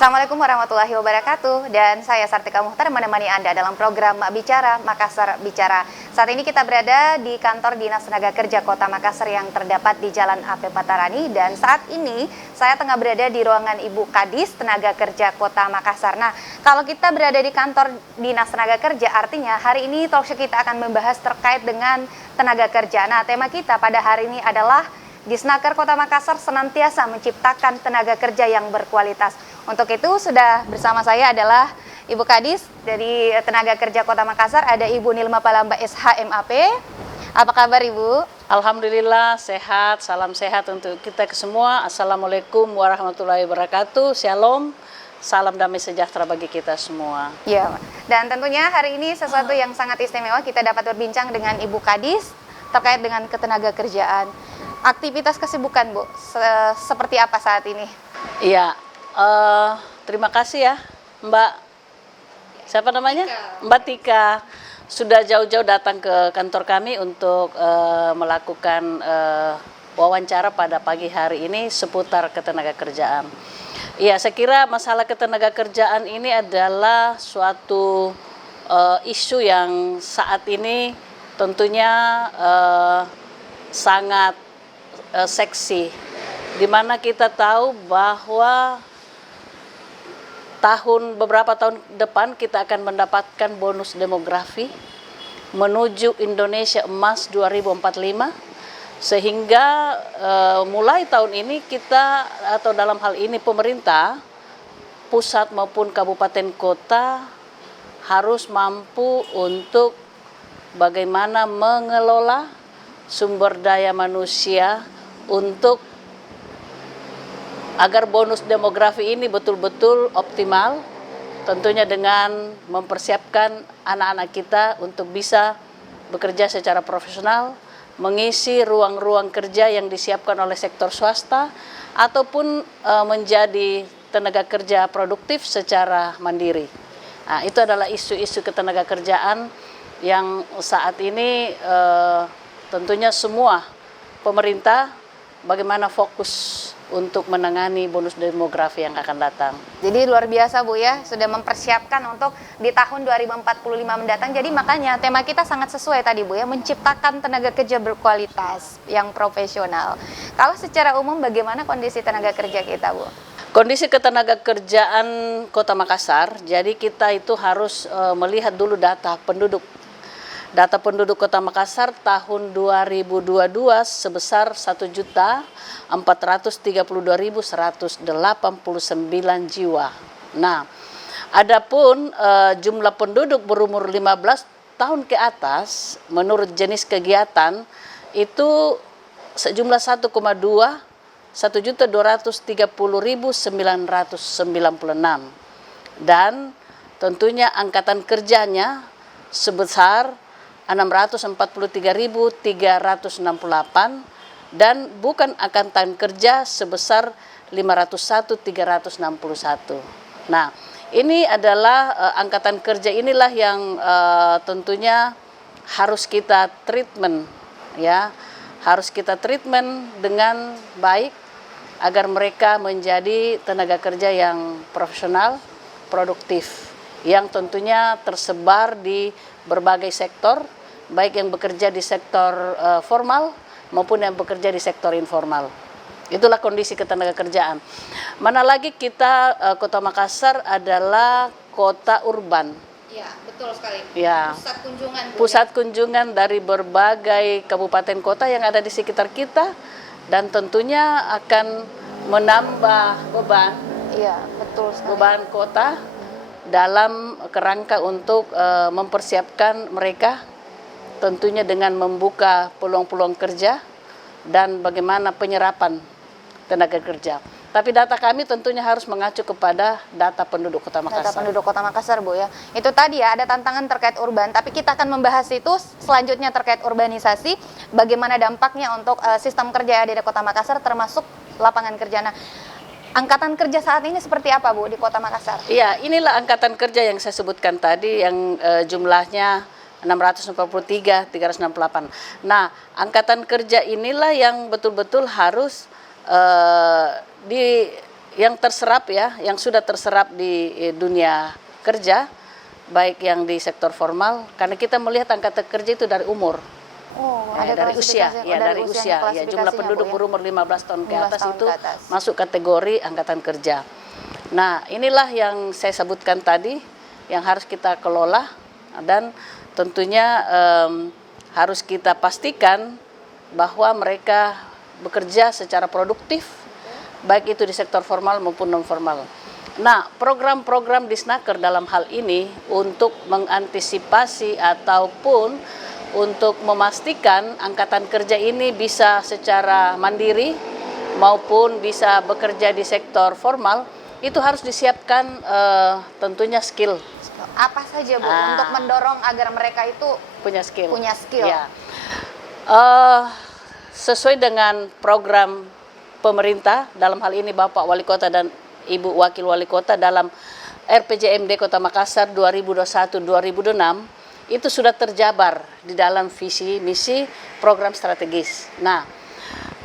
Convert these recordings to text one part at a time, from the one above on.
Assalamualaikum warahmatullahi wabarakatuh, dan saya Sartika Muhtar menemani Anda dalam program Bicara Makassar Bicara. Saat ini kita berada di kantor Dinas Tenaga Kerja Kota Makassar yang terdapat di Jalan AP Patarani, dan saat ini saya tengah berada di ruangan Ibu Kadis Tenaga Kerja Kota Makassar. Nah, kalau kita berada di kantor Dinas Tenaga Kerja, artinya hari ini talkshow kita akan membahas terkait dengan tenaga kerja. Nah, tema kita pada hari ini adalah Disnaker Kota Makassar senantiasa menciptakan tenaga kerja yang berkualitas. Untuk itu sudah bersama saya adalah Ibu Kadis dari Tenaga Kerja Kota Makassar, ada Ibu Nilma Palamba SHMAP. Apa kabar Ibu? Alhamdulillah sehat, salam sehat untuk kita semua. Assalamualaikum warahmatullahi wabarakatuh. Shalom, salam damai sejahtera bagi kita semua. Ya, dan tentunya hari ini sesuatu yang sangat istimewa, kita dapat berbincang dengan Ibu Kadis terkait dengan ketenaga kerjaan. Aktivitas kesibukan Bu, seperti apa saat ini? Iya, terima kasih ya Mbak, siapa namanya? Mbak Tika, sudah jauh-jauh datang ke kantor kami untuk melakukan wawancara pada pagi hari ini seputar ketenaga kerjaan. Iya, saya kira masalah ketenaga kerjaan ini adalah suatu isu yang saat ini tentunya sangat seksi, di mana kita tahu bahwa beberapa tahun depan kita akan mendapatkan bonus demografi menuju Indonesia Emas 2045, sehingga mulai tahun ini kita, atau dalam hal ini pemerintah pusat maupun kabupaten kota, harus mampu untuk bagaimana mengelola sumber daya manusia untuk agar bonus demografi ini betul-betul optimal, tentunya dengan mempersiapkan anak-anak kita untuk bisa bekerja secara profesional, mengisi ruang-ruang kerja yang disiapkan oleh sektor swasta, ataupun menjadi tenaga kerja produktif secara mandiri. Nah, itu adalah isu-isu ketenaga kerjaan yang saat ini tentunya semua pemerintah bagaimana fokus untuk menangani bonus demografi yang akan datang. Jadi luar biasa Bu ya, sudah mempersiapkan untuk di tahun 2045 mendatang. Jadi makanya tema kita sangat sesuai tadi Bu ya, menciptakan tenaga kerja berkualitas yang profesional. Kalau secara umum bagaimana kondisi tenaga kerja kita Bu? Kondisi ketenaga kerjaan Kota Makassar, jadi kita itu harus melihat dulu data penduduk. Data penduduk Kota Makassar tahun 2022 sebesar 1.432.189 jiwa. Nah, adapun jumlah penduduk berumur 15 tahun ke atas menurut jenis kegiatan itu sejumlah 1.230.996, dan tentunya angkatan kerjanya sebesar 643.368, dan bukan angkatan kerja sebesar 501.361. Nah, ini adalah angkatan kerja inilah yang tentunya harus kita treatment ya, harus kita treatment dengan baik agar mereka menjadi tenaga kerja yang profesional, produktif, yang tentunya tersebar di berbagai sektor, baik yang bekerja di sektor formal maupun yang bekerja di sektor informal. Itulah kondisi ketenaga kerjaan. Mana lagi kita Kota Makassar adalah kota urban. Ya, betul sekali. Ya. Pusat kunjungan dari berbagai kabupaten kota yang ada di sekitar kita, dan tentunya akan menambah beban. Iya, betul sekali. Beban kota dalam kerangka untuk mempersiapkan mereka, tentunya dengan membuka peluang-peluang kerja dan bagaimana penyerapan tenaga kerja. Tapi data kami tentunya harus mengacu kepada data penduduk Kota Makassar. Data penduduk Kota Makassar Bu ya. Itu tadi ya, ada tantangan terkait urban, tapi kita akan membahas itu selanjutnya terkait urbanisasi, bagaimana dampaknya untuk sistem kerja yang ada di Kota Makassar termasuk lapangan kerja. Nah, angkatan kerja saat ini seperti apa Bu di Kota Makassar? Iya, inilah angkatan kerja yang saya sebutkan tadi, yang jumlahnya 643.368. Nah, angkatan kerja inilah yang betul-betul harus yang terserap ya, yang sudah terserap di dunia kerja, baik yang di sektor formal, karena kita melihat angkatan kerja itu dari umur. Oh, Ya, ada dari usia, klasifikasi- ya oh, dari usia, ya jumlah klasifikasinya, penduduk Bu, ya? berumur 15 tahun ke 15 atas tahun itu ke atas. masuk kategori angkatan kerja. Nah, inilah yang saya sebutkan tadi yang harus kita kelola, dan tentunya harus kita pastikan bahwa mereka bekerja secara produktif, baik itu di sektor formal maupun non formal. Nah, program-program Disnaker dalam hal ini untuk mengantisipasi ataupun untuk memastikan angkatan kerja ini bisa secara mandiri maupun bisa bekerja di sektor formal, itu harus disiapkan tentunya skill. Apa saja, Bu, untuk mendorong agar mereka itu Punya skill. punya skill? Ya. Sesuai dengan program pemerintah, dalam hal ini Bapak Wali Kota dan Ibu Wakil Wali Kota dalam RPJMD Kota Makassar 2021-2026, itu sudah terjabar di dalam visi misi program strategis. Nah,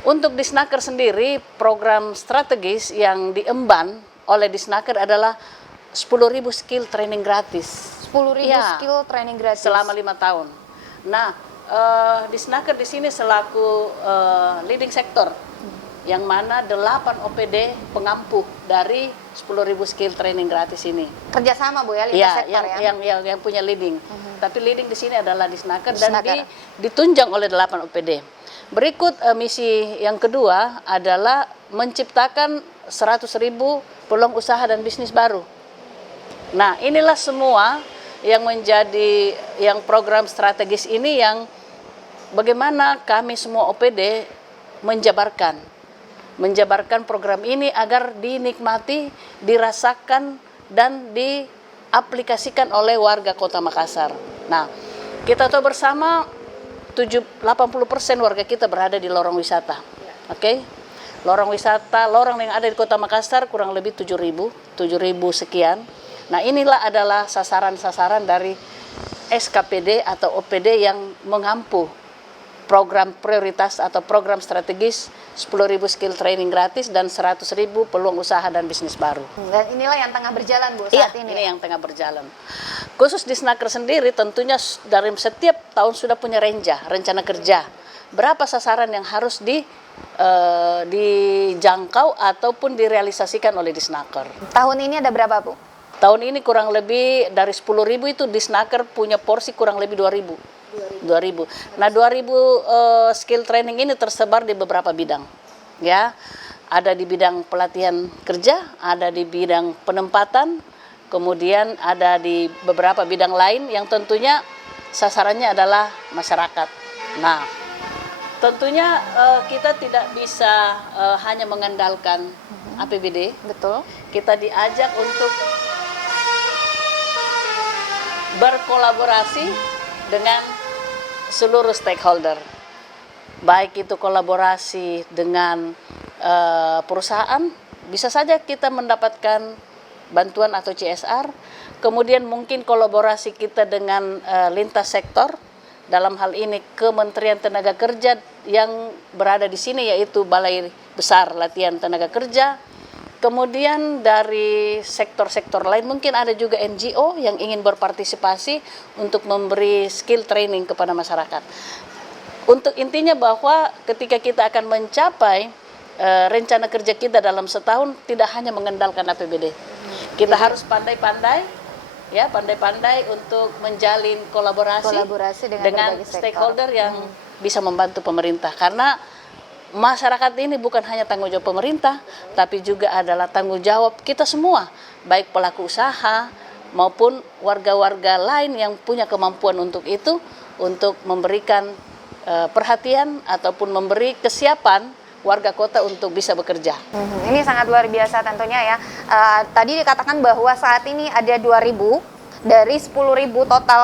untuk Disnaker sendiri, program strategis yang diemban oleh Disnaker adalah 10.000 skill training gratis. 10.000 Iya, skill training gratis. selama 5 tahun. Nah, Disnaker di sini selaku leading sector, yang mana 8 OPD pengampu dari 10.000 skill training gratis ini. Kerjasama, Bu, ya, lintas Ya, sektor ya? yang punya leading. Tapi leading di sini adalah Disnaker dan Disnaker. ditunjang oleh 8 OPD. Berikut misi yang kedua adalah menciptakan 100.000 peluang usaha dan bisnis baru. Nah, inilah semua yang menjadi yang program strategis ini yang bagaimana kami semua OPD menjabarkan program ini agar dinikmati, dirasakan, dan diaplikasikan oleh warga Kota Makassar. Nah, kita tahu bersama 80% warga kita berada di lorong wisata. Oke? Lorong wisata, lorong yang ada di Kota Makassar kurang lebih 7.000 sekian. Nah, inilah adalah sasaran-sasaran dari SKPD atau OPD yang mengampu program prioritas atau program strategis 10.000 skill training gratis dan 100.000 peluang usaha dan bisnis baru. Dan inilah yang tengah berjalan, Bu, Iya, saat ini. ini yang tengah berjalan. Khusus Disnaker sendiri tentunya dari setiap tahun sudah punya rencana kerja. Berapa sasaran yang harus dijangkau ataupun direalisasikan oleh Disnaker. Tahun ini ada berapa, Bu? Tahun ini kurang lebih dari 10.000 itu Disnaker punya porsi kurang lebih 2.000. Nah, 2.000 skill training ini tersebar di beberapa bidang. Ya. Ada di bidang pelatihan kerja, ada di bidang penempatan, kemudian ada di beberapa bidang lain yang tentunya sasarannya adalah masyarakat. Nah, tentunya kita tidak bisa hanya mengandalkan APBD. Betul. Kita diajak untuk berkolaborasi dengan seluruh stakeholder, baik itu kolaborasi dengan perusahaan, bisa saja kita mendapatkan bantuan atau CSR, kemudian mungkin kolaborasi kita dengan lintas sektor, dalam hal ini Kementerian Tenaga Kerja yang berada di sini yaitu Balai Besar Latihan Tenaga Kerja. Kemudian dari sektor-sektor lain mungkin ada juga NGO yang ingin berpartisipasi untuk memberi skill training kepada masyarakat. Untuk intinya bahwa ketika kita akan mencapai rencana kerja kita dalam setahun tidak hanya mengandalkan APBD. Kita harus pandai-pandai untuk menjalin kolaborasi dengan berbagai sektor. stakeholder yang bisa membantu pemerintah, karena masyarakat ini bukan hanya tanggung jawab pemerintah, tapi juga adalah tanggung jawab kita semua, baik pelaku usaha maupun warga-warga lain yang punya kemampuan untuk itu, untuk memberikan perhatian ataupun memberi kesiapan warga kota untuk bisa bekerja. Ini sangat luar biasa tentunya ya. Tadi dikatakan bahwa saat ini ada 2.000 dari 10.000 total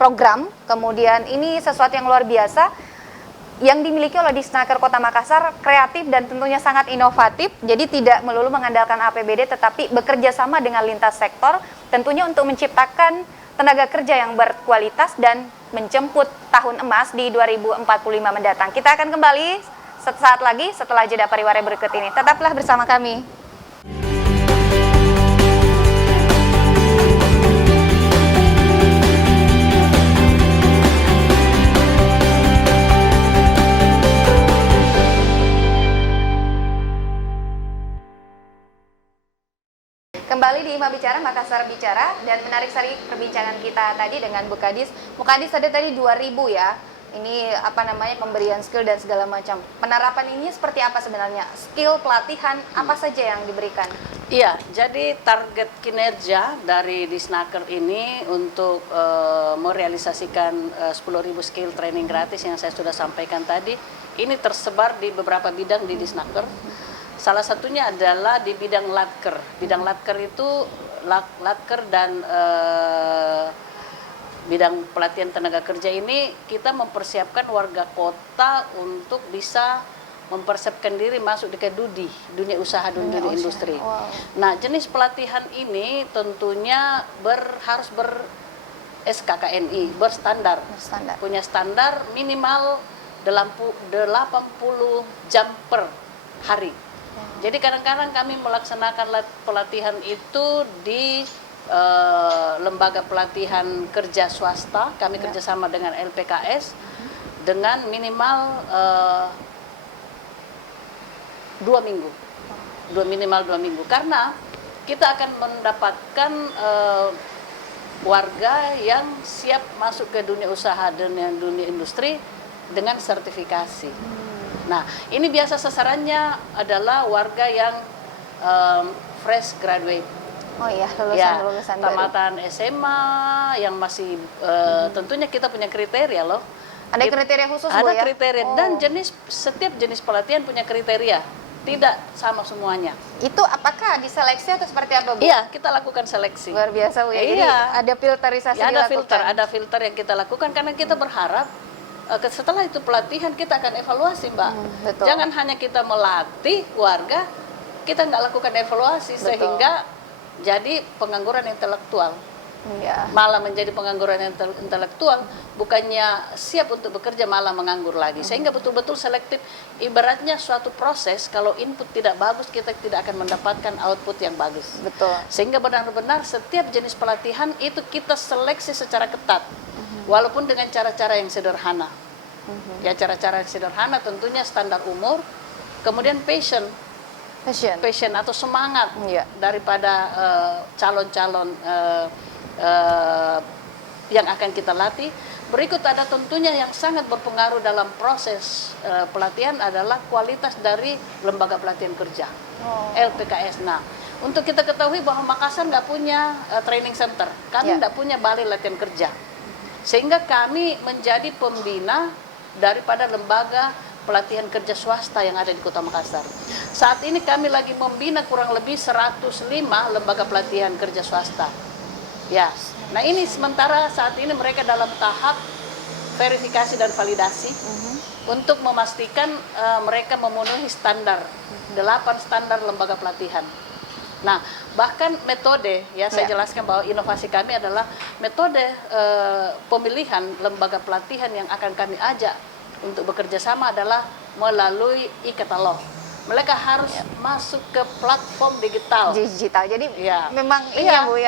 program, kemudian ini sesuatu yang luar biasa yang dimiliki oleh Disnaker Kota Makassar, kreatif dan tentunya sangat inovatif. Jadi tidak melulu mengandalkan APBD tetapi bekerja sama dengan lintas sektor tentunya untuk menciptakan tenaga kerja yang berkualitas dan menjemput tahun emas di 2045 mendatang. Kita akan kembali sesaat lagi setelah jeda pariwara berikut ini. Tetaplah bersama kami. Kembali di IMA Bicara, Makassar Bicara, dan menarik sekali perbincangan kita tadi dengan Bu Kadis. Bu Kadis ada tadi 2000 ya. Ini apa namanya, pemberian skill dan segala macam. Penerapan ini seperti apa sebenarnya? Skill, pelatihan, apa saja yang diberikan? Iya, jadi target kinerja dari Disnaker ini untuk merealisasikan 10.000 skill training gratis yang saya sudah sampaikan tadi, ini tersebar di beberapa bidang di Disnaker. Salah satunya adalah di bidang latker. Bidang latker itu latker dan bidang pelatihan tenaga kerja ini kita mempersiapkan warga kota untuk bisa mempersiapkan diri masuk ke dunia usaha, dunia industri. Wow. Nah, jenis pelatihan ini tentunya harus SKKNI, berstandar. Punya standar minimal 80 jam per hari. Jadi kadang-kadang kami melaksanakan pelatihan itu di lembaga pelatihan kerja swasta. Kami kerjasama dengan LPKS dengan minimal 2 minggu. Minimal 2 minggu. Karena kita akan mendapatkan warga yang siap masuk ke dunia usaha dan dunia industri dengan sertifikasi. Nah, ini biasa sasarannya adalah warga yang fresh graduate. Oh iya, lulusan tamatan SMA yang masih tentunya kita punya kriteria loh. Ada kriteria khusus, Bu, ada ya? kriteria dan setiap jenis pelatihan punya kriteria. Tidak sama semuanya. Itu apakah diseleksi atau seperti apa, Bu? Iya, kita lakukan seleksi. Luar biasa, Bu, ya. Jadi ada filterisasi ya, dilakukan. ada filter yang kita lakukan karena kita berharap setelah itu pelatihan kita akan evaluasi, Mbak. Betul. Jangan hanya kita melatih warga, kita nggak lakukan evaluasi sehingga jadi pengangguran intelektual. Ya. Malah menjadi pengangguran intelektual, bukannya siap untuk bekerja malah menganggur lagi. Sehingga betul-betul selektif. Ibaratnya suatu proses, kalau input tidak bagus, kita tidak akan mendapatkan output yang bagus. Betul. Sehingga benar-benar setiap jenis pelatihan itu kita seleksi secara ketat. Walaupun dengan cara-cara yang sederhana. Ya, cara-cara yang sederhana tentunya standar umur, kemudian passion atau semangat daripada calon-calon yang akan kita latih. Berikut ada tentunya yang sangat berpengaruh dalam proses pelatihan adalah kualitas dari lembaga pelatihan kerja, LPKS. Nah, untuk kita ketahui bahwa Makassar nggak punya training center, kami nggak punya balai latihan kerja. Sehingga kami menjadi pembina daripada lembaga pelatihan kerja swasta yang ada di Kota Makassar. Saat ini kami lagi membina kurang lebih 105 lembaga pelatihan kerja swasta. Ya, nah ini sementara saat ini mereka dalam tahap verifikasi dan validasi untuk memastikan mereka memenuhi standar, 8 standar lembaga pelatihan. Nah, bahkan metode, saya jelaskan bahwa inovasi kami adalah metode pemilihan lembaga pelatihan yang akan kami ajak untuk bekerja sama adalah melalui e-katalog. Mereka harus masuk ke platform digital. Jadi memang ini Bu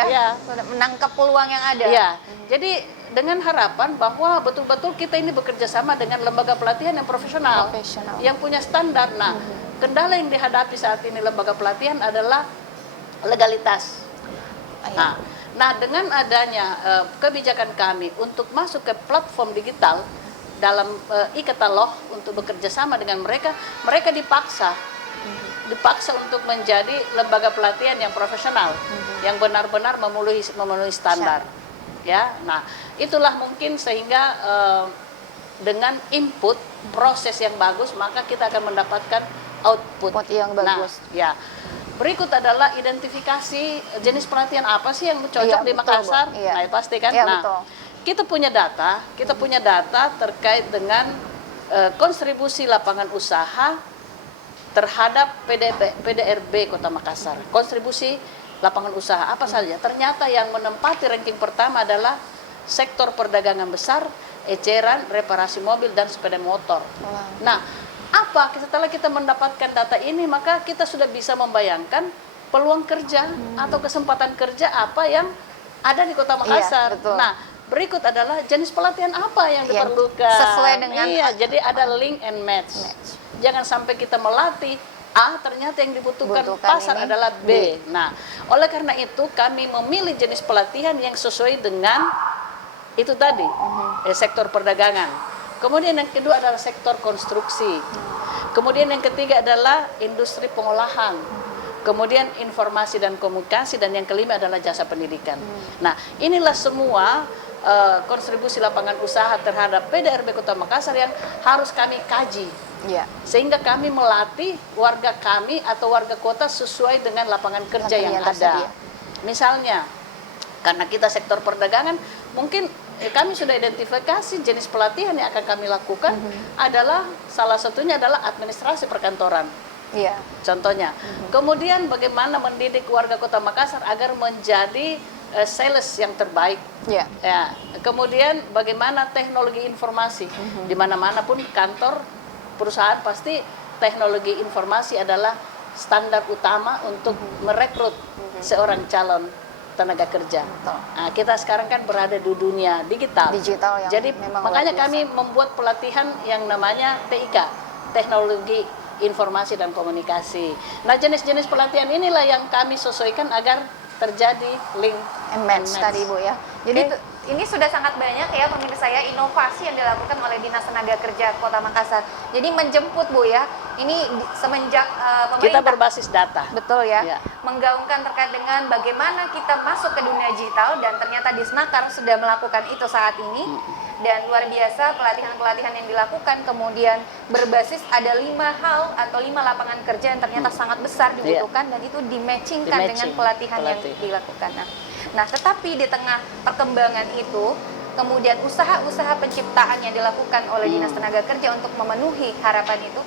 menangkap peluang yang ada. Iya. Jadi dengan harapan bahwa betul-betul kita ini bekerja sama dengan lembaga pelatihan yang profesional. Yang punya standar. Nah, kendala yang dihadapi saat ini lembaga pelatihan adalah legalitas. Nah, dengan adanya kebijakan kami untuk masuk ke platform digital dalam e-katalog untuk bekerja sama dengan mereka dipaksa untuk menjadi lembaga pelatihan yang profesional, yang benar-benar memenuhi standar. Ya, nah itulah mungkin sehingga dengan input proses yang bagus maka kita akan mendapatkan output yang bagus. Nah, ya. Berikut adalah identifikasi jenis pelatihan apa sih yang cocok di Makassar. Nah, pasti kan. Nah, kita punya data terkait dengan kontribusi lapangan usaha terhadap PDRB Kota Makassar. Kontribusi lapangan usaha apa saja? Ternyata yang menempati ranking pertama adalah sektor perdagangan besar, eceran, reparasi mobil dan sepeda motor. Nah, setelah kita mendapatkan data ini maka kita sudah bisa membayangkan peluang kerja atau kesempatan kerja apa yang ada di Kota Makassar. Nah, berikut adalah jenis pelatihan apa yang diperlukan. Sesuai dengan jadi ada link and match. Jangan sampai kita melatih A, ternyata yang dibutuhkan pasar ini adalah B. Nah, oleh karena itu kami memilih jenis pelatihan yang sesuai dengan itu tadi, sektor perdagangan. Kemudian yang kedua adalah sektor konstruksi. Kemudian yang ketiga adalah industri pengolahan. Kemudian informasi dan komunikasi, dan yang kelima adalah jasa pendidikan. Nah, inilah semua kontribusi lapangan usaha terhadap PDRB Kota Makassar yang harus kami kaji. Sehingga kami melatih warga kami atau warga kota sesuai dengan lapangan kerja yang ada. Misalnya, karena kita sektor perdagangan, mungkin kami sudah identifikasi jenis pelatihan yang akan kami lakukan adalah salah satunya adalah administrasi perkantoran. Contohnya. Kemudian bagaimana mendidik warga Kota Makassar agar menjadi sales yang terbaik. Ya. Kemudian bagaimana teknologi informasi. Di mana-mana pun kantor perusahaan pasti teknologi informasi adalah standar utama untuk merekrut seorang calon tenaga kerja. Nah, kita sekarang kan berada di dunia digital yang jadi makanya kami membuat pelatihan yang namanya TIK, teknologi informasi dan komunikasi. Nah, jenis-jenis pelatihan inilah yang kami sesuaikan agar terjadi link and match tadi Bu ya. Jadi ini sudah sangat banyak ya pemirsa saya inovasi yang dilakukan oleh Dinas Tenaga Kerja Kota Makassar. Jadi menjemput Bu ya. Ini semenjak pemerintah kita berbasis data. Betul ya. Menggaungkan terkait dengan bagaimana kita masuk ke dunia digital, dan ternyata Disnaker sudah melakukan itu saat ini. Dan luar biasa pelatihan-pelatihan yang dilakukan, kemudian berbasis ada 5 hal atau 5 lapangan kerja yang ternyata sangat besar dibutuhkan, dan itu dimatchingkan dengan pelatihan yang dilakukan. Nah, tetapi di tengah perkembangan itu, kemudian usaha-usaha penciptaan yang dilakukan oleh Dinas Tenaga Kerja untuk memenuhi harapan itu,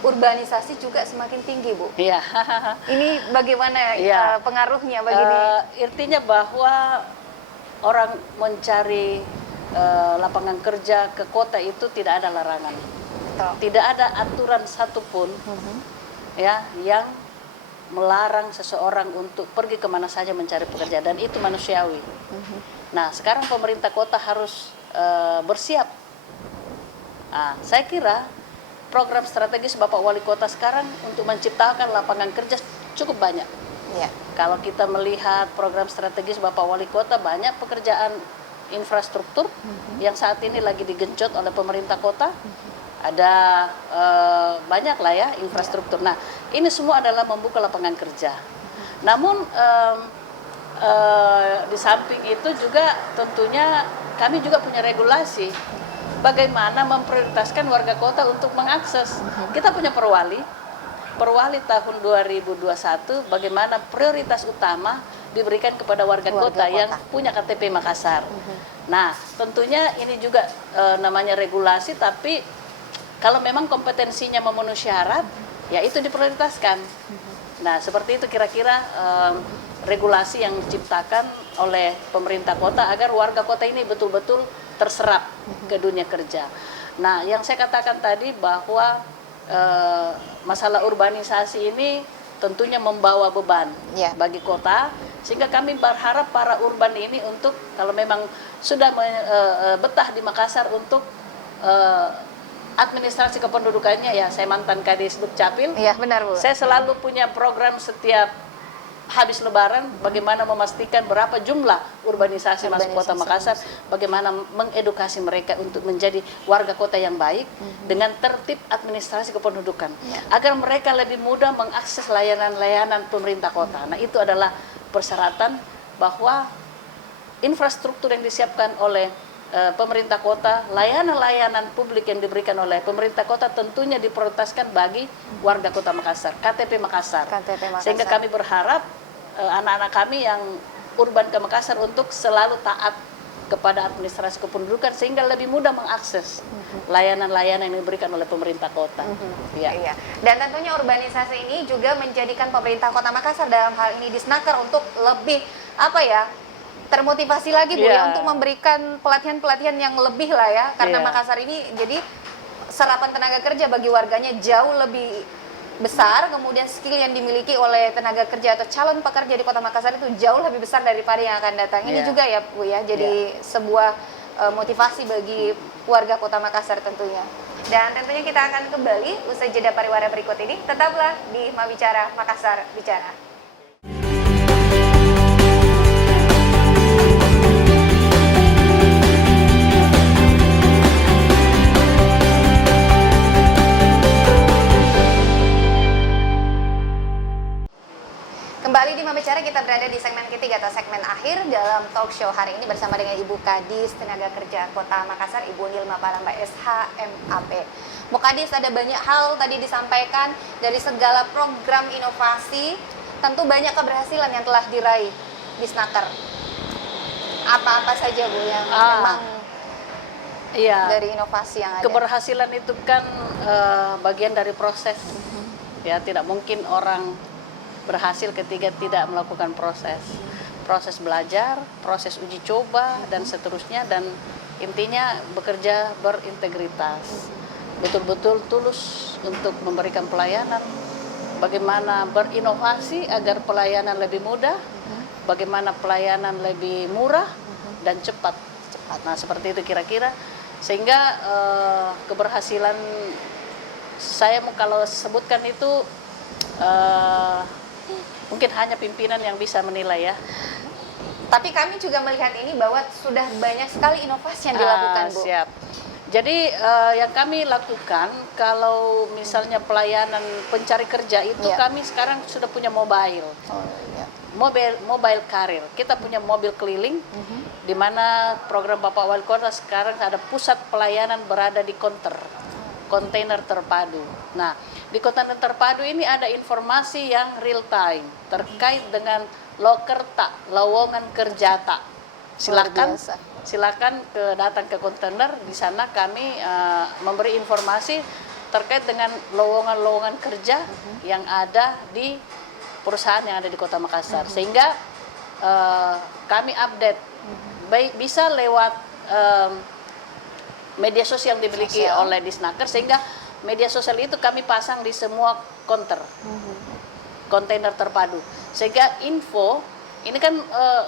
urbanisasi juga semakin tinggi, Bu. Ini bagaimana pengaruhnya bagi artinya bahwa orang mencari lapangan kerja ke kota itu tidak ada larangan. Tidak ada aturan satupun ya yang melarang seseorang untuk pergi kemana saja mencari pekerjaan, dan itu manusiawi. Nah, sekarang pemerintah kota harus bersiap. Nah, saya kira program strategis Bapak Wali Kota sekarang untuk menciptakan lapangan kerja cukup banyak. Kalau kita melihat program strategis Bapak Wali Kota, banyak pekerjaan infrastruktur yang saat ini lagi digenjot oleh pemerintah kota. Ada banyak lah ya infrastruktur. Nah, ini semua adalah membuka lapangan kerja. Namun di samping itu juga tentunya kami juga punya regulasi bagaimana memprioritaskan warga kota untuk mengakses. Kita punya perwali tahun 2021 bagaimana prioritas utama diberikan kepada warga kota yang punya KTP Makassar. Nah, tentunya ini juga namanya regulasi, tapi kalau memang kompetensinya memenuhi syarat, ya itu diprioritaskan. Nah, seperti itu kira-kira regulasi yang diciptakan oleh pemerintah kota agar warga kota ini betul-betul terserap ke dunia kerja. Nah, yang saya katakan tadi bahwa masalah urbanisasi ini tentunya membawa beban bagi kota, sehingga kami berharap para urban ini untuk kalau memang sudah betah di Makassar untuk administrasi kependudukannya, ya saya mantan Kadis Dukcapil. Iya, benar Bu. Saya selalu punya program setiap habis Lebaran bagaimana memastikan berapa jumlah urbanisasi masuk Kota Makassar, bagaimana mengedukasi mereka untuk menjadi warga kota yang baik dengan tertib administrasi kependudukan, agar mereka lebih mudah mengakses layanan-layanan pemerintah kota. Nah, itu adalah persyaratan bahwa infrastruktur yang disiapkan oleh pemerintah kota, layanan-layanan publik yang diberikan oleh pemerintah kota tentunya diprioritaskan bagi warga Kota Makassar, KTP Makassar. Sehingga kami berharap anak-anak kami yang urban ke Makassar untuk selalu taat kepada administrasi kependudukan sehingga lebih mudah mengakses layanan-layanan yang diberikan oleh pemerintah kota. Iya. Dan tentunya urbanisasi ini juga menjadikan pemerintah Kota Makassar dalam hal ini Disnaker untuk lebih termotivasi lagi Bu ya untuk memberikan pelatihan-pelatihan yang lebih lah ya, karena Makassar ini jadi serapan tenaga kerja bagi warganya jauh lebih besar, kemudian skill yang dimiliki oleh tenaga kerja atau calon pekerja di Kota Makassar itu jauh lebih besar daripada yang akan datang. Ini juga ya Bu ya, jadi sebuah motivasi bagi warga Kota Makassar tentunya. Dan tentunya kita akan kembali usai jeda pariwara berikut ini. Tetaplah di Mabicara Makassar Bicara. Kembali di Mabicara, kita berada di segmen ketiga atau segmen akhir dalam talk show hari ini bersama dengan Ibu Kadis Tenaga Kerja Kota Makassar, Ibu Nilma Palamba SHMAP. Bu Kadis, ada banyak hal tadi disampaikan dari segala program inovasi, tentu banyak keberhasilan yang telah diraih di Snaker. Apa-apa saja Bu yang memang dari inovasi yang ada? Keberhasilan itu kan bagian dari proses. Ya, tidak mungkin orang berhasil ketika tidak melakukan proses belajar, proses uji coba dan seterusnya, dan intinya bekerja berintegritas, betul-betul tulus untuk memberikan pelayanan, bagaimana berinovasi agar pelayanan lebih mudah, bagaimana pelayanan lebih murah dan cepat. Nah, seperti itu kira-kira, sehingga keberhasilan saya kalau sebutkan itu mungkin hanya pimpinan yang bisa menilai ya. Tapi kami juga melihat ini bahwa sudah banyak sekali inovasi yang dilakukan, Bu. Siap. Jadi yang kami lakukan, kalau misalnya pelayanan pencari kerja itu kami sekarang sudah punya mobile. Mobile karir. Kita punya mobil keliling, di mana program Bapak Wali Kota sekarang ada pusat pelayanan berada di kontainer terpadu. Nah, di kontainer terpadu ini ada informasi yang real time terkait dengan loker tak, lowongan kerja tak. Silakan datang ke kontainer, di sana kami memberi informasi terkait dengan lowongan kerja yang ada di perusahaan yang ada di Kota Makassar, sehingga kami update baik bisa lewat media sosial yang dimiliki oleh Disnaker, sehingga media sosial itu kami pasang di semua kontainer terpadu, sehingga info ini kan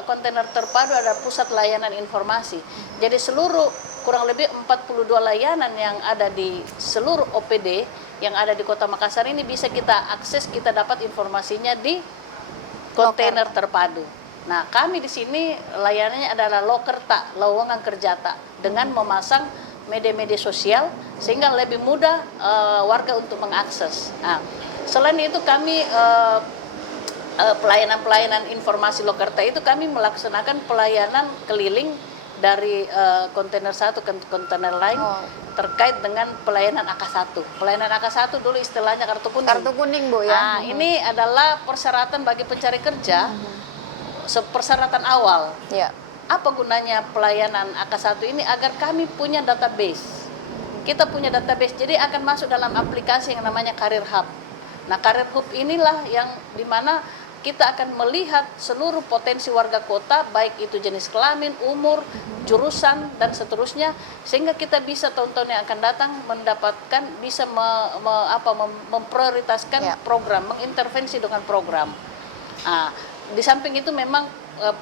kontainer terpadu ada pusat layanan informasi, jadi seluruh kurang lebih 42 layanan yang ada di seluruh OPD yang ada di Kota Makassar ini bisa kita akses, kita dapat informasinya di kontainer terpadu. Nah, kami di sini layanannya adalah loker tak, lowongan kerja tak, dengan memasang media-media sosial sehingga lebih mudah warga untuk mengakses. Nah, selain itu kami pelayanan informasi Lokerta itu kami melaksanakan pelayanan keliling dari kontainer satu ke kontainer lain terkait dengan pelayanan AK1. Pelayanan AK1 dulu istilahnya kartu kuning. Kartu kuning, Bu, ya. Nah, ini adalah persyaratan bagi pencari kerja, persyaratan awal. Ya. Apa gunanya pelayanan AK1 ini? Agar kami punya database. Kita punya database, jadi akan masuk dalam aplikasi yang namanya Career Hub. Nah, Career Hub inilah yang dimana kita akan melihat seluruh potensi warga kota, baik itu jenis kelamin, umur, jurusan, dan seterusnya, sehingga kita bisa tahun-tahun yang akan datang mendapatkan, bisa memprioritaskan program, mengintervensi dengan program. Nah, di samping itu memang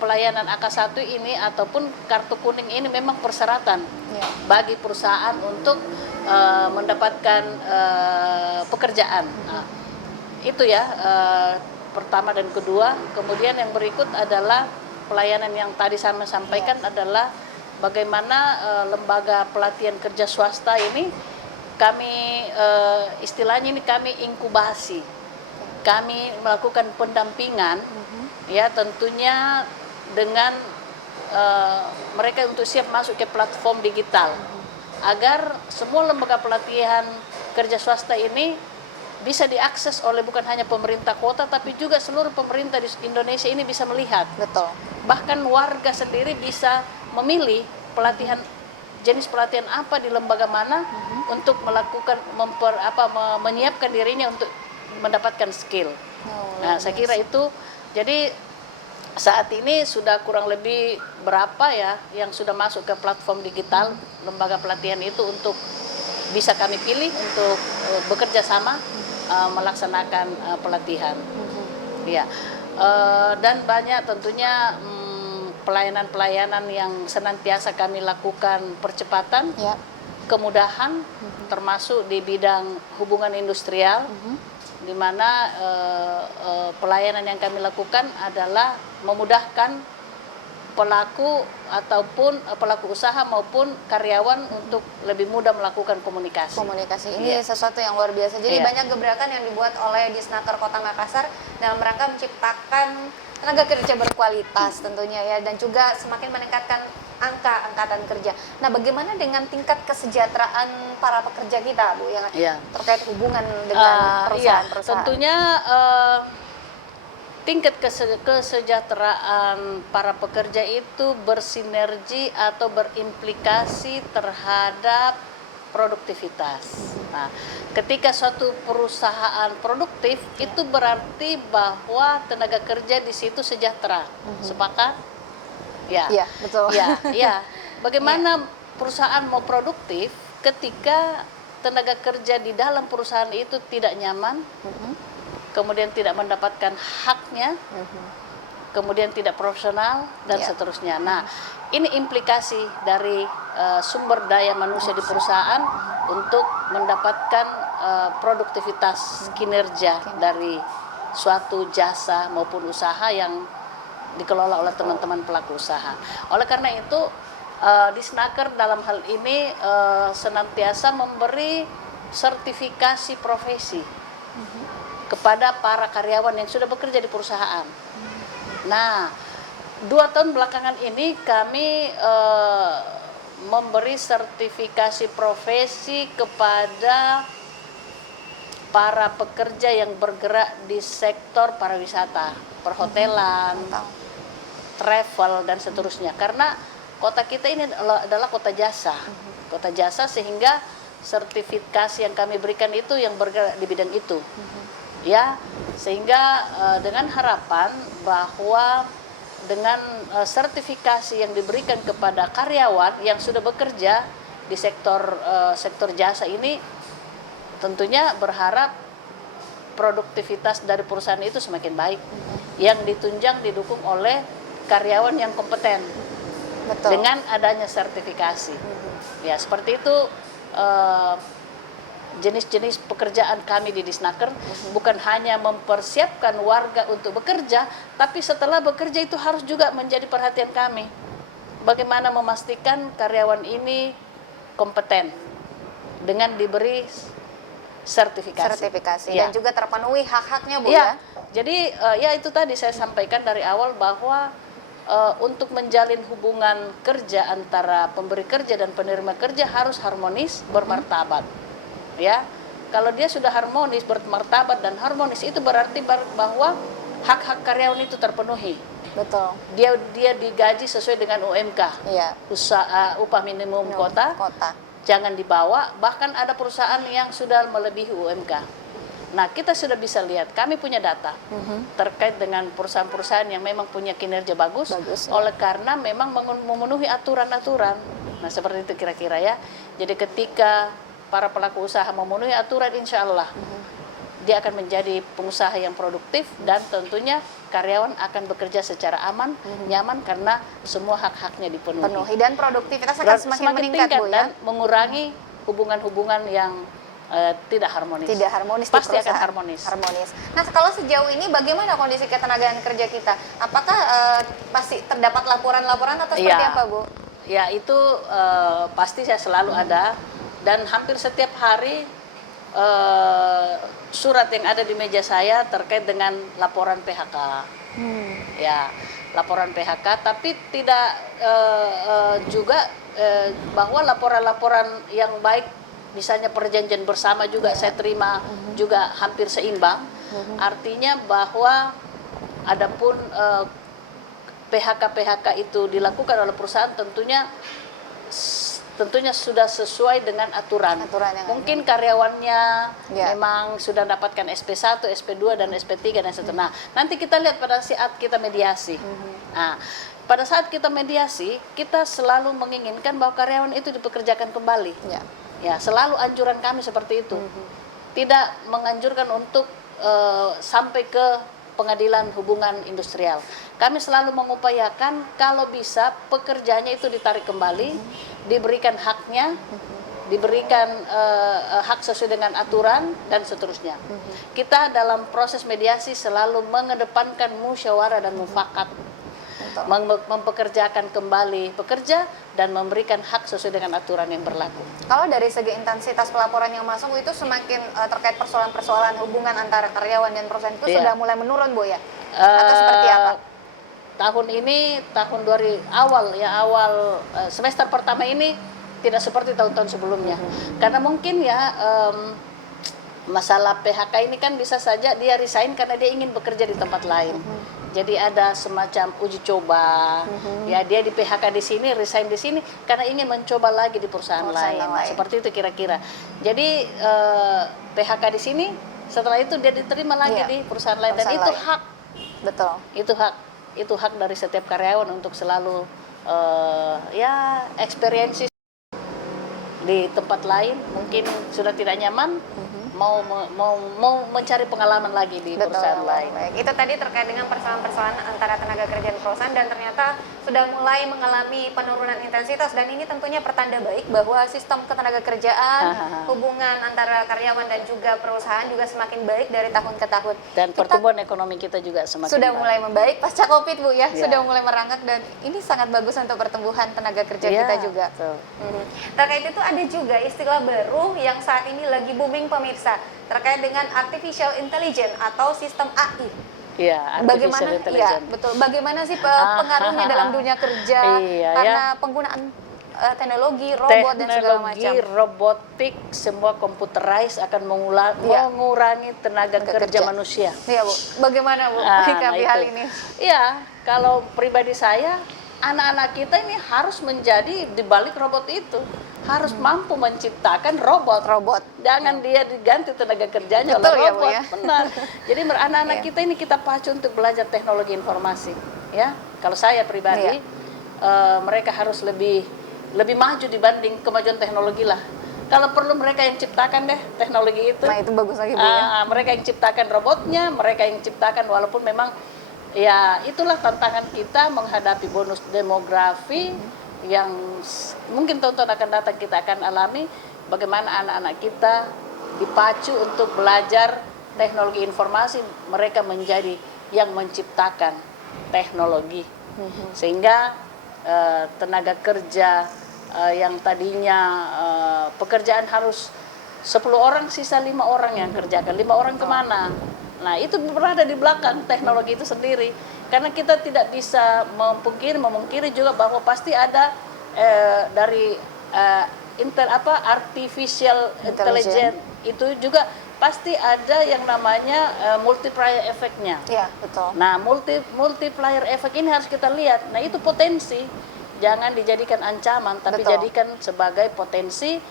pelayanan AK1 ini ataupun kartu kuning ini memang persyaratan bagi perusahaan untuk mendapatkan pekerjaan. Nah, itu ya pertama dan kedua. Kemudian yang berikut adalah pelayanan yang tadi saya sampaikan adalah bagaimana lembaga pelatihan kerja swasta ini kami istilahnya ini kami inkubasi. Kami melakukan pendampingan ya tentunya dengan mereka untuk siap masuk ke platform digital agar semua lembaga pelatihan kerja swasta ini bisa diakses oleh bukan hanya pemerintah kota tapi juga seluruh pemerintah di Indonesia ini bisa melihat. Betul. Bahkan warga sendiri bisa memilih pelatihan jenis pelatihan apa di lembaga mana untuk melakukan menyiapkan dirinya untuk mendapatkan skill. Nah, saya kira itu. Jadi saat ini sudah kurang lebih berapa ya yang sudah masuk ke platform digital lembaga pelatihan itu untuk bisa kami pilih untuk bekerja sama melaksanakan pelatihan. Ya, dan banyak tentunya pelayanan-pelayanan yang senantiasa kami lakukan percepatan. kemudahan termasuk di bidang hubungan industrial, di mana pelayanan yang kami lakukan adalah memudahkan pelaku ataupun pelaku usaha maupun karyawan untuk lebih mudah melakukan komunikasi. Komunikasi ini sesuatu yang luar biasa. Jadi banyak gebrakan yang dibuat oleh Disnaker Kota Makassar dalam rangka menciptakan tenaga kerja berkualitas tentunya ya, dan juga semakin meningkatkan angka angkatan kerja. Nah, bagaimana dengan tingkat kesejahteraan para pekerja kita, Bu, yang terkait hubungan dengan perusahaan-perusahaan? Tentunya tingkat kesejahteraan para pekerja itu bersinergi atau berimplikasi terhadap produktivitas. Nah, ketika suatu perusahaan produktif, itu berarti bahwa tenaga kerja di situ sejahtera. Sepakat? Ya. Iya, betul. Ya. Bagaimana perusahaan mau produktif ketika tenaga kerja di dalam perusahaan itu tidak nyaman, kemudian tidak mendapatkan haknya, kemudian tidak profesional, dan seterusnya. Nah, ini implikasi dari sumber daya manusia di perusahaan untuk mendapatkan produktivitas kinerja dari suatu jasa maupun usaha yang dikelola oleh teman-teman pelaku usaha. Oleh karena itu, Disnaker dalam hal ini senantiasa memberi sertifikasi profesi kepada para karyawan yang sudah bekerja di perusahaan. Nah, 2 tahun belakangan ini kami memberi sertifikasi profesi kepada para pekerja yang bergerak di sektor pariwisata, perhotelan, travel, dan seterusnya. Karena kota kita ini adalah kota jasa. Kota jasa, sehingga sertifikasi yang kami berikan itu yang bergerak di bidang itu. Ya, sehingga dengan harapan bahwa dengan sertifikasi yang diberikan kepada karyawan yang sudah bekerja di sektor jasa ini, tentunya berharap produktivitas dari perusahaan itu semakin baik, yang ditunjang didukung oleh karyawan yang kompeten. Betul. Dengan adanya sertifikasi. Ya, seperti itu jenis-jenis pekerjaan kami di Disnaker. Bukan hanya mempersiapkan warga untuk bekerja, tapi setelah bekerja itu harus juga menjadi perhatian kami. Bagaimana memastikan karyawan ini kompeten dengan diberi sertifikasi. Dan juga terpenuhi hak-haknya, Bu, ya. Jadi itu tadi saya sampaikan dari awal bahwa untuk menjalin hubungan kerja antara pemberi kerja dan penerima kerja harus harmonis, bermartabat. Ya, kalau dia sudah harmonis, bermartabat dan harmonis, itu berarti bahwa hak-hak karyawan itu terpenuhi. Betul. Dia digaji sesuai dengan UMK. Iya. Upah minimum kota. Jangan dibawa. Bahkan ada perusahaan yang sudah melebihi UMK. Nah, kita sudah bisa lihat. Kami punya data terkait dengan perusahaan-perusahaan yang memang punya kinerja bagus. Oleh karena memang memenuhi aturan-aturan. Nah, seperti itu kira-kira ya. Jadi ketika para pelaku usaha memenuhi aturan, insya Allah dia akan menjadi pengusaha yang produktif, dan tentunya karyawan akan bekerja secara aman, nyaman, karena semua hak-haknya dipenuhi. Dan produktivitas akan semakin meningkat, Bu, ya? Dan mengurangi hubungan-hubungan yang tidak harmonis. Tidak harmonis. Pasti akan harmonis. Nah, kalau sejauh ini bagaimana kondisi ketenagaan kerja kita? Apakah pasti terdapat laporan-laporan atau seperti apa, Bu? Ya, itu pasti saya selalu ada. Dan hampir setiap hari surat yang ada di meja saya terkait dengan laporan PHK. Ya, laporan PHK, tapi tidak juga bahwa laporan-laporan yang baik, misalnya perjanjian bersama juga saya terima juga hampir seimbang. Artinya bahwa adapun PHK itu dilakukan oleh perusahaan, tentunya sudah sesuai dengan aturan yang mungkin ada. Karyawannya memang sudah dapatkan SP1, SP2, dan SP3 dan seterusnya. Nah, nanti kita lihat pada saat kita mediasi. Nah, pada saat kita mediasi, kita selalu menginginkan bahwa karyawan itu dipekerjakan kembali. Ya, selalu anjuran kami seperti itu. Tidak menganjurkan untuk sampai ke pengadilan hubungan industrial. Kami selalu mengupayakan kalau bisa pekerjanya itu ditarik kembali, diberikan haknya, diberikan hak sesuai dengan aturan dan seterusnya. Kita dalam proses mediasi selalu mengedepankan musyawarah dan mufakat, mempekerjakan kembali pekerja dan memberikan hak sesuai dengan aturan yang berlaku. Kalau dari segi intensitas pelaporan yang masuk itu semakin terkait persoalan-persoalan hubungan antara karyawan dan perusahaan itu sudah mulai menurun, Bu ya? Atau seperti apa? Tahun ini, tahun awal semester pertama ini tidak seperti tahun-tahun sebelumnya. Karena mungkin ya masalah PHK ini kan bisa saja dia resign karena dia ingin bekerja di tempat lain. Jadi ada semacam uji coba, ya dia di PHK di sini, resign di sini karena ingin mencoba lagi di perusahaan lain. Nah, seperti itu kira-kira. Jadi PHK di sini, setelah itu dia diterima lagi di perusahaan lain dan itu hak. Betul. Itu hak dari setiap karyawan untuk selalu experience di tempat lain. Mungkin sudah tidak nyaman. Mau mencari pengalaman lagi di perusahaan lain. Baik. Itu tadi terkait dengan persoalan-persoalan antara tenaga kerja dan perusahaan dan ternyata sudah mulai mengalami penurunan intensitas dan ini tentunya pertanda baik bahwa sistem ketenaga kerjaan, hubungan antara karyawan dan juga perusahaan juga semakin baik dari tahun ke tahun. Dan pertumbuhan ekonomi kita juga semakin sudah baik. Mulai membaik pasca Covid, Bu ya, sudah mulai merangkak dan ini sangat bagus untuk pertumbuhan tenaga kerja kita juga. Terkait itu ada juga istilah baru yang saat ini lagi booming pemirsa terkait dengan artificial intelligence atau sistem AI. Iya, bagaimana? Iya, betul. Bagaimana sih pengaruhnya dalam dunia kerja karena penggunaan teknologi robot dan segala macam. Teknologi, robotik, semua computerized akan mengurangi tenaga kerja manusia. Iya, Bu. Bagaimana, Bu, menyikapi hal ini? Iya, kalau pribadi saya, anak-anak kita ini harus menjadi di balik robot itu. Harus mampu menciptakan robot. Jangan dia diganti tenaga kerjanya oleh robot. Ya, Bu, ya? Benar. Jadi anak-anak kita ini kita pacu untuk belajar teknologi informasi. Ya, kalau saya pribadi, mereka harus lebih maju dibanding kemajuan teknologi lah. Kalau perlu mereka yang ciptakan deh teknologi itu. Nah, itu bagus lagi, Bu ya. Mereka yang ciptakan robotnya, mereka yang ciptakan walaupun memang ya itulah tantangan kita menghadapi bonus demografi yang mungkin tahun-tahun akan datang kita akan alami, bagaimana anak-anak kita dipacu untuk belajar teknologi informasi, mereka menjadi yang menciptakan teknologi sehingga tenaga kerja yang tadinya pekerjaan harus 10 orang sisa 5 orang yang kerjakan. 5 orang kemana? Nah, itu berada di belakang teknologi itu sendiri. Karena kita tidak bisa memungkiri juga bahwa pasti ada dari artificial intelligence itu juga pasti ada yang namanya multiplier efeknya. Iya, betul. Nah, multiplier efek ini harus kita lihat. Nah, itu potensi. Jangan dijadikan ancaman, tapi jadikan sebagai potensi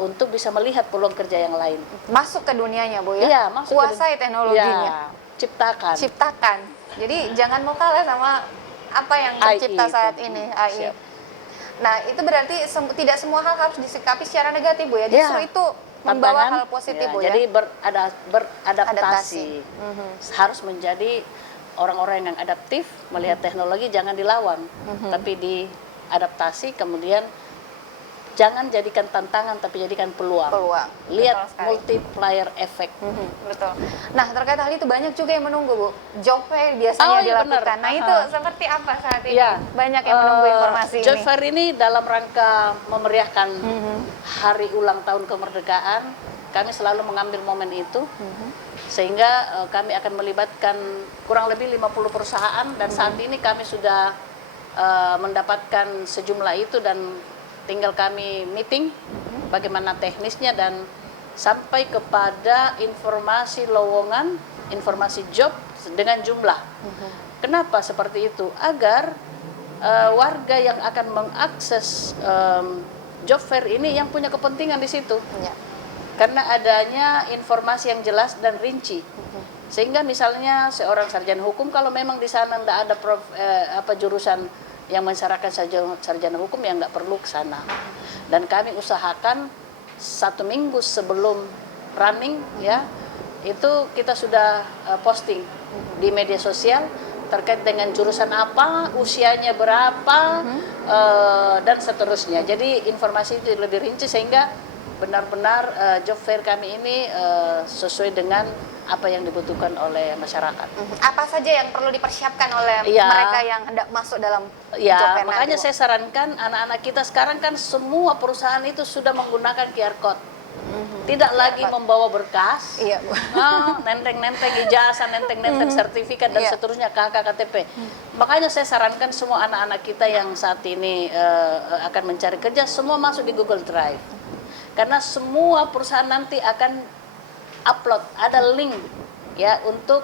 untuk bisa melihat peluang kerja yang lain. Masuk ke dunianya, Bu ya? Iya, kuasai teknologinya. Ciptakan. Jadi jangan mau kalah sama apa yang tercipta saat ini, AI. Nah, itu berarti tidak semua hal harus disikapi secara negatif, Bu ya? Justru itu membawa hal positif, Bu ya? Jadi beradaptasi. Harus menjadi orang-orang yang adaptif, melihat teknologi jangan dilawan, tapi diadaptasi, kemudian jangan jadikan tantangan tapi jadikan peluang. Lihat multiplier effect. Betul. Nah, terkait hal itu banyak juga yang menunggu, Bu. Job fair biasanya dilakukan. Nah, itu seperti apa saat ini? Banyak yang menunggu informasi ini. Job fair ini dalam rangka memeriahkan hari ulang tahun kemerdekaan. Kami selalu mengambil momen itu. Sehingga kami akan melibatkan kurang lebih 50 perusahaan dan saat ini kami sudah mendapatkan sejumlah itu dan tinggal kami meeting bagaimana teknisnya dan sampai kepada informasi lowongan, informasi job dengan jumlah. Kenapa seperti itu? Agar warga yang akan mengakses job fair ini yang punya kepentingan di situ. Karena adanya informasi yang jelas dan rinci. Sehingga misalnya seorang sarjana hukum kalau memang di sana tidak ada jurusan yang mensyaratkan sarjana hukum yang nggak perlu ke sana. Dan kami usahakan 1 minggu sebelum running ya itu kita sudah posting di media sosial terkait dengan jurusan apa, usianya berapa dan seterusnya. Jadi informasi itu lebih rinci sehingga benar-benar job fair kami ini sesuai dengan apa yang dibutuhkan oleh masyarakat. Apa saja yang perlu dipersiapkan oleh Iya. mereka yang hendak masuk dalam job Ya, fair makanya nanti, Bu? saya sarankan anak-anak kita sekarang kan semua perusahaan itu sudah menggunakan QR code. Tidak lagi code. membawa berkas, Iya, Bu. nenteng-nenteng ijazah, nenteng-nenteng sertifikat dan Iya. seterusnya, KK, KTP. Makanya saya sarankan semua anak-anak kita yang saat ini akan mencari kerja semua masuk di Google Drive. Karena semua perusahaan nanti akan upload, ada link ya untuk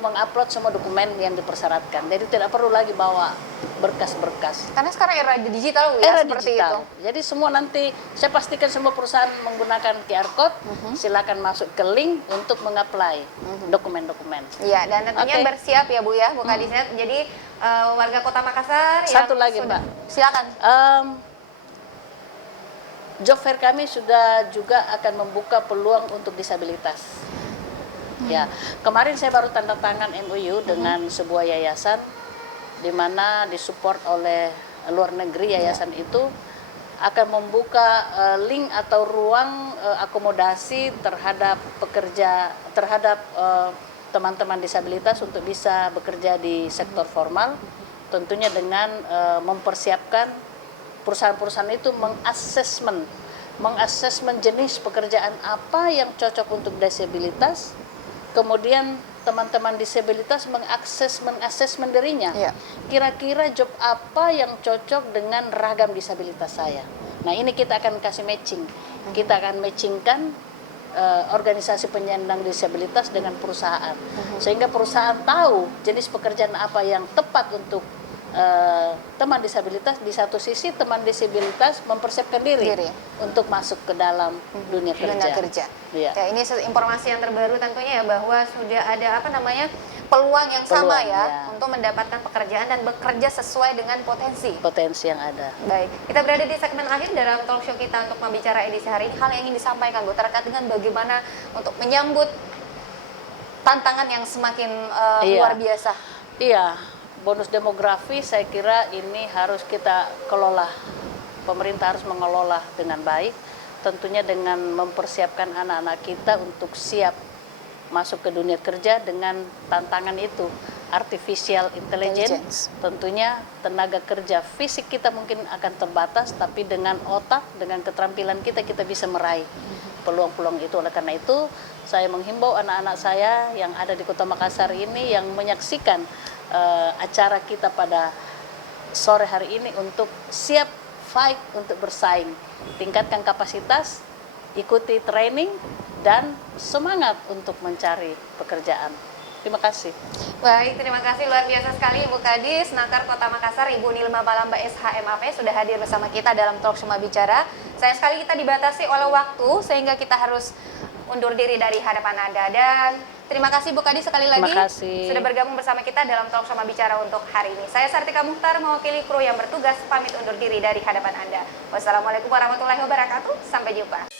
mengupload semua dokumen yang dipersyaratkan. Jadi tidak perlu lagi bawa berkas-berkas. Karena sekarang era digital, Bu, ya, Era seperti digital. itu. Jadi semua nanti saya pastikan semua perusahaan menggunakan QR code. Silakan masuk ke link untuk mengapply dokumen-dokumen. Iya, dan tentunya Oke. bersiap ya, Bu, ya, Bu Kadisnet. Jadi warga Kota Makassar Satu yang lagi, sudah, Mbak. silakan. Job fair kami sudah juga akan membuka peluang untuk disabilitas. Ya, kemarin saya baru tanda tangan MOU dengan sebuah yayasan di mana disupport oleh luar negeri. Yayasan itu akan membuka link atau ruang akomodasi terhadap teman-teman disabilitas untuk bisa bekerja di sektor formal, tentunya dengan mempersiapkan perusahaan-perusahaan itu mengasesmen jenis pekerjaan apa yang cocok untuk disabilitas, kemudian teman-teman disabilitas mengasesmen dirinya. Iya. Kira-kira job apa yang cocok dengan ragam disabilitas saya. Nah, ini kita akan kasih matching. Kita akan matchingkan organisasi penyandang disabilitas dengan perusahaan. Sehingga perusahaan tahu jenis pekerjaan apa yang tepat untuk teman disabilitas. Di satu sisi teman disabilitas mempersiapkan diri untuk masuk ke dalam dunia kerja. Iya. Ya, ini informasi yang terbaru tentunya ya, bahwa sudah ada peluang yang sama ya untuk mendapatkan pekerjaan dan bekerja sesuai dengan potensi yang ada. Baik, kita berada di segmen akhir dalam talk show kita untuk membicara edisi hari ini. Hal yang ingin disampaikan, Bu, terkait dengan bagaimana untuk menyambut tantangan yang semakin luar biasa. Iya, bonus demografi saya kira ini harus kita kelola. Pemerintah harus mengelola dengan baik, tentunya dengan mempersiapkan anak-anak kita untuk siap masuk ke dunia kerja dengan tantangan itu. Artificial intelligence, tentunya tenaga kerja fisik kita mungkin akan terbatas, tapi dengan otak, dengan keterampilan kita bisa meraih peluang-peluang itu. Oleh karena itu, saya menghimbau anak-anak saya yang ada di Kota Makassar ini yang menyaksikan acara kita pada sore hari ini untuk siap fight untuk bersaing, tingkatkan kapasitas, ikuti training, dan semangat untuk mencari pekerjaan. Terima kasih. Baik, terima kasih luar biasa sekali Ibu Kadis Naker Kota Makassar, Ibu Nilma Balamba SHMAP sudah hadir bersama kita dalam talk show Bicara. Sayang sekali kita dibatasi oleh waktu sehingga kita harus undur diri dari hadapan Anda, dan terima kasih Bu Kadis sekali lagi sudah bergabung bersama kita dalam talk show Bicara untuk hari ini. Saya Sartika Muhtar mewakili kru yang bertugas pamit undur diri dari hadapan Anda. Wassalamualaikum warahmatullahi wabarakatuh. Sampai jumpa.